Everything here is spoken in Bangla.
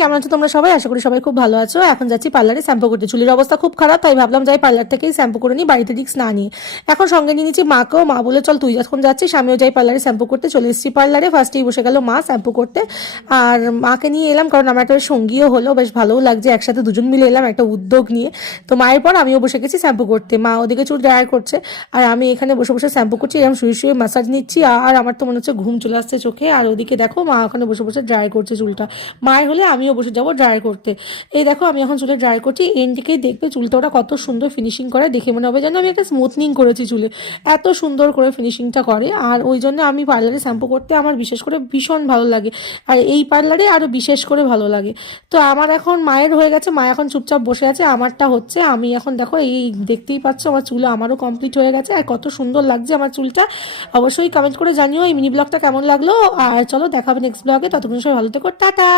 কেমন আছো তোমরা সবাই? আশা করি সবাই খুব ভালো আছো। এখন যাচ্ছি পার্লারে শ্যাম্পু করতে। চুলের অবস্থা খুব খারাপ, তাই ভাবলাম যাই পার্লার থেকেই শ্যাম্পু করে নিই, বাড়িতে রিস্ক না নিই। এখন সঙ্গে নিয়ে নিচ্ছি মাকেও। মা বলে চল তুই যখন যাচ্ছিস আমিও যাই পার্লারে শ্যাম্পু করতে। চলে এসেছি পার্লারে। ফার্স্টেই বসে গেল মা শ্যাম্পু করতে, আর মাকে নিয়ে এলাম কারণ আমার একটা সঙ্গীও হলো, বেশ ভালোও লাগছে, একসাথে দুজন মিলে এলাম একটা উদ্যোগ নিয়ে। তো মায়ের পর আমিও বসে গেছি শ্যাম্পু করতে। মা ওদিকে চুল ড্রায়ার করছে আর আমি এখানে বসে বসে শ্যাম্পু করছি, এরকম শুয়ে শুয়ে মাসাজ নিচ্ছি। আর আমার তো মনে হচ্ছে ঘুম চলে আসছে চোখে। আর ওদিকে দেখো মা ওখানে বসে বসে ড্রাই করছে চুলটা। মায়ের হলে আমিও বসে যাবো ড্রাই করতে। এই দেখো আমি এখন চুলে ড্রাই করছি। এন থেকে দেখবে চুলটা ওরা কত সুন্দর ফিনিশিং করে, দেখে মনে হবে যেন আমি একটা স্মুথনিং করেছি চুলে, এত সুন্দর করে ফিনিশিংটা করে। আর ওই জন্য আমি পার্লারে শ্যাম্পু করতে আমার বিশেষ করে ভীষণ ভালো লাগে, আর এই পার্লারে আরও বিশেষ করে ভালো লাগে। তো আমার এখন মায়ের হয়ে গেছে, মা এখন চুপচাপ বসে আছে, আমারটা হচ্ছে। আমি এখন দেখো এই দেখতেই পাচ্ছ আমার চুল আমারও কমপ্লিট হয়ে গেছে, আর কত সুন্দর লাগছে আমার চুলটা। অবশ্যই কমেন্ট করে জানিও এই মিনি ব্লগটা কেমন লাগলো। আর চলো দেখা হবে নেক্সট ব্লগে, ততক্ষণ সবাই ভালো থেকো, টাটা।